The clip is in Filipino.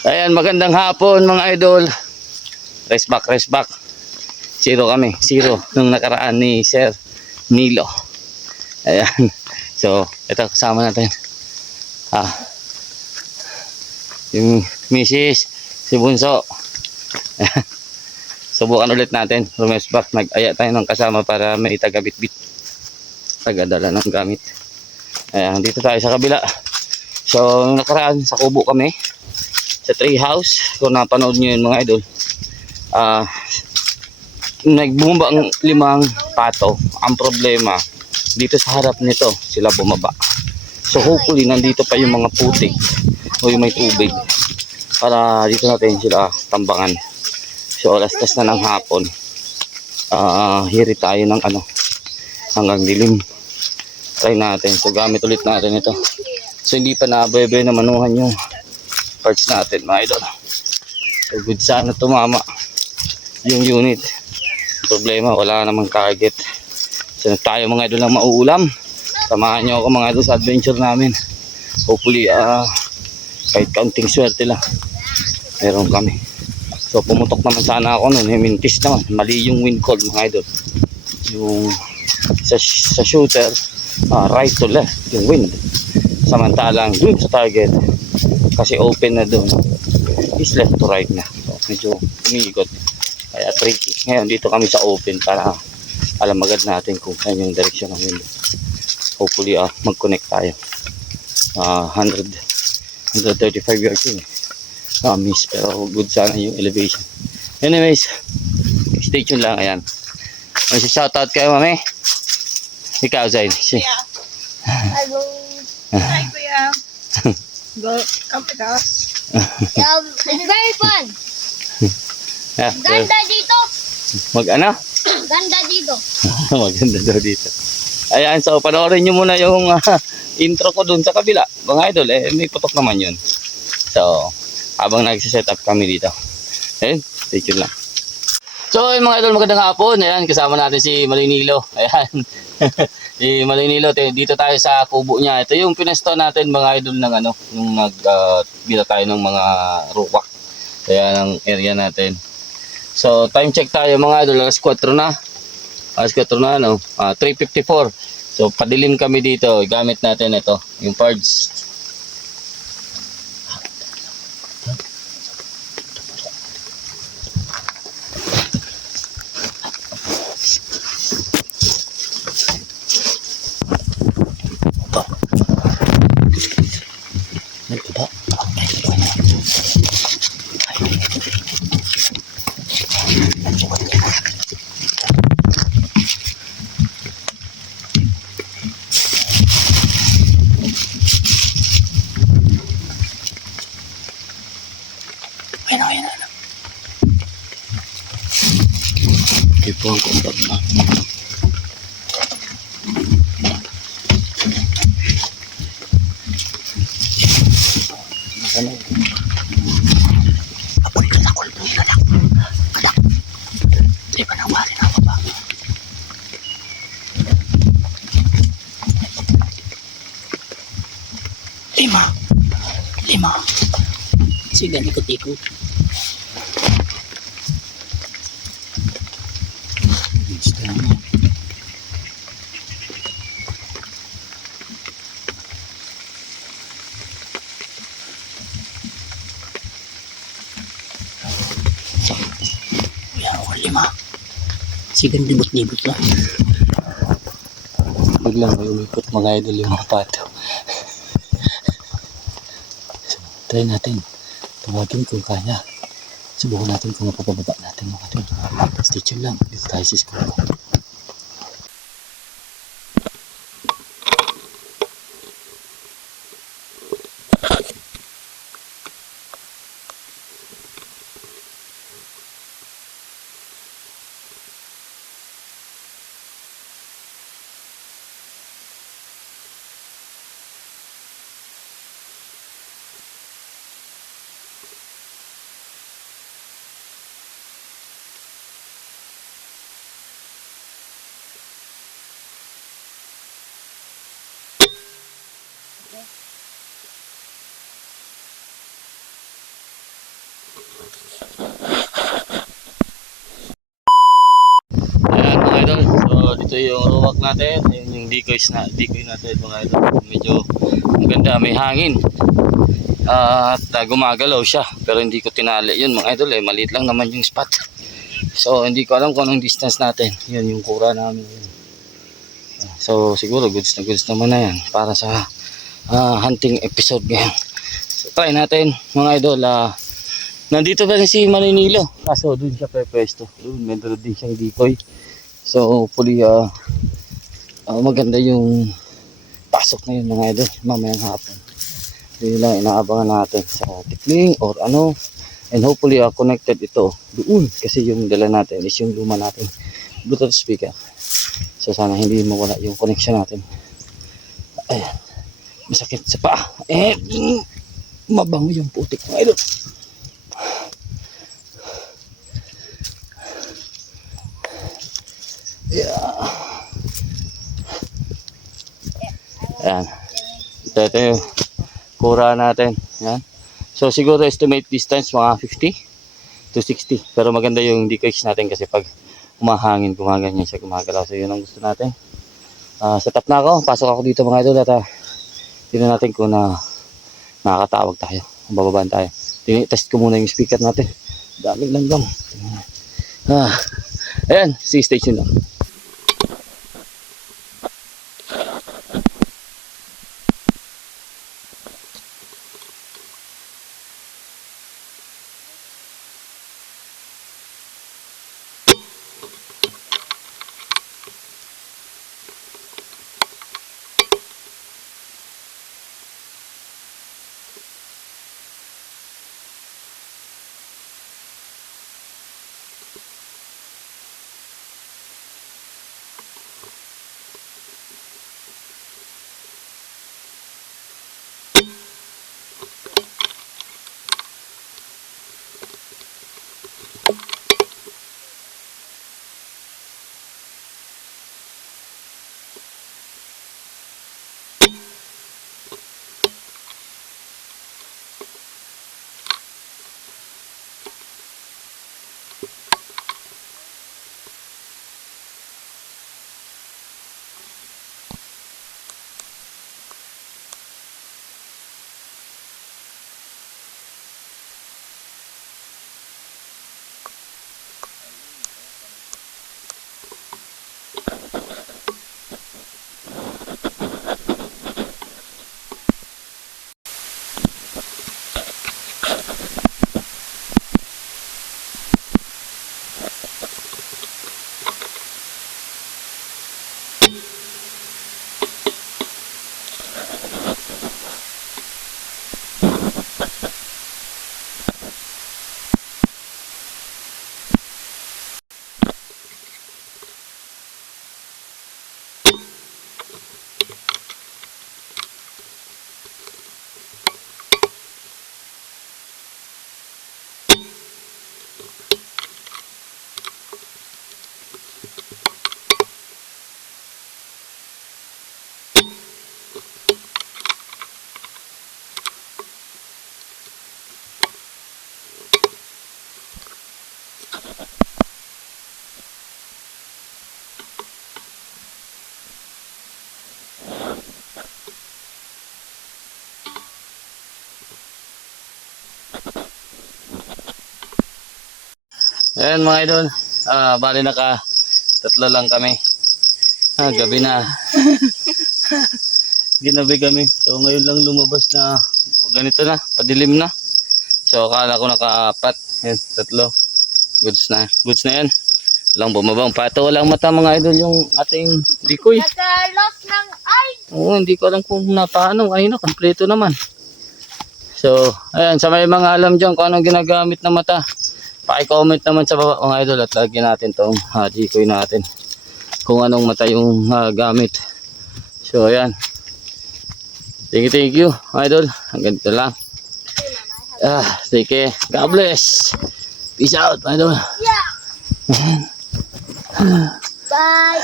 Ayan, magandang hapon mga idol. Rest back, rest back. Zero kami, zero nung nakaraan ni Sir Nilo. Ayan. So, ito kasama natin. Yung Mrs. si Bunso. Ayan. Subukan ulit natin. Rest back, nag-aya tayo ng kasama para may taga-bit-bit. Taga-dala ng gamit. Ayan, dito tayo sa kabila. So, nung nakaraan sa kubo kami. Sa tree house. Kung napanood nyo yun mga idol. Nagbumba ang 5 pato. Ang problema, dito sa harap nito sila bumaba. So hopefully nandito pa yung mga putik o yung may tubig para dito natin sila tambangan. So alas-tas na ng hapon, hiri tayo ng hanggang dilim. Try natin. So gamit ulit natin ito. So hindi pa nabebe na manuhan yung parts natin mga idol. So good sana tumama yung unit. Problema, wala namang target. So tayo mga idol na mauulam. Samahan nyo ako mga idol sa adventure namin. Hopefully kahit kaunting swerte lang meron kami. So pumutok naman sana ako nun. Mintis naman, mali yung wind call mga idol. Yung sa shooter, right to left yung wind. Samantalang dun sa target, kasi open na dun, is left to right na. So medyo umiikot, kaya tricky. Ngayon dito kami sa open para alam agad natin kung saan yung direksyon ng wind. Hopefully mag-connect tayo. 135 yards yun miss, pero good sana yung elevation. Anyways, stay tuned lang. Ayan, may shoutout kayo mami. Ikaw Zayn. Hello. Hi kuya. Go come with us. It's very fun. Ganda dito. Mag-ano? Ganda dito. Maganda daw dito. Ayan, so panoorin nyo muna yung intro ko dun sa kabila. Mga idol, may putok naman yun. So, habang nagsiset up kami dito. Ayan, stay tuned lang. So, mga idol, magandang hapon. Ayan, kasama natin si Malinilo. Ayan. Si Malinilo, dito tayo sa kubo niya. Ito yung pinesto natin mga idol ng yung nagbila tayo ng mga ruwak. Kaya ang area natin. So, time check tayo mga idol, alas 4 na. Alas 4 na 3:54. So, padilim kami dito. Gamit natin ito, yung parts. Ito ang kontak na. Apoy ka na, kulpo ka na. Anak, di ba nang wari na baba? Lima. Sige, ikot-ikot. Lima. Sigang libot-libot lang. Biglang may umikot mga idol yung mga pato. So, try natin. Tawagin kung kaya. Subukan natin kung mapapababa natin mga idol. Stay tuned lang. Dito tayo sa school. Ayan mga idol, so dito yung ruwak natin, yung decoy natin mga idol. Medyo maganda, may hangin. At gumagalaw siya, pero hindi ko tinali yun mga idol eh, maliit lang naman yung spot. So hindi ko alam kung anong distance natin, yun yung kura namin. So siguro goods naman na yan para sa hunting episode ngayon. So try natin mga idol. Nandito ba si Maninilo? Kaso dun siya pwesto. Doon meron din siyang decoy. So hopefully maganda yung pasok na yun mga idol mamayang hapon. Yun lang inaabangan natin sa tikling or ano. And hopefully connected ito doon kasi yung dala natin is yung luma natin Bluetooth speaker. So sana hindi mawala yung connection natin. Ayan. Masakit sa paa. Mabango yung putik mga idol. Yeah. Ayan. Ito yung kura natin. Ayan. So siguro estimate distance mga 50 to 60. Pero maganda yung decoys natin kasi pag umahangin, gumaganyan siya, gumagalaw. So yun ang gusto natin. Set up na ako. Pasok ako dito mga idol at tingnan natin kung nakakatawag tayo. Bababaan tayo. Test ko muna yung speaker natin. Daming langgam. Ayan. See, stay tuned lang. Ayan mga idol, bali tatlo lang kami. Gabi na. Ginabi kami. So ngayon lang lumabas na ganito na, padilim na. So akala ko naka-apat. Yan, tatlo. Goods na yan. Walang bumabang pato, walang mata mga idol yung ating decoy. Naka-loss ng eye. Oo, hindi ko alam kung napaano. Ayun na, kompleto naman. So, ayan, sa may mga alam dyan kung anong ginagamit na mata, paki-comment naman sa baba mga idol at lagyan natin itong decoy natin. Kung anong mata yung gamit. So, ayan. Thank you, idol. Hanggang dito lang. Take care. God bless. Peace out, idol. Yeah. Bye.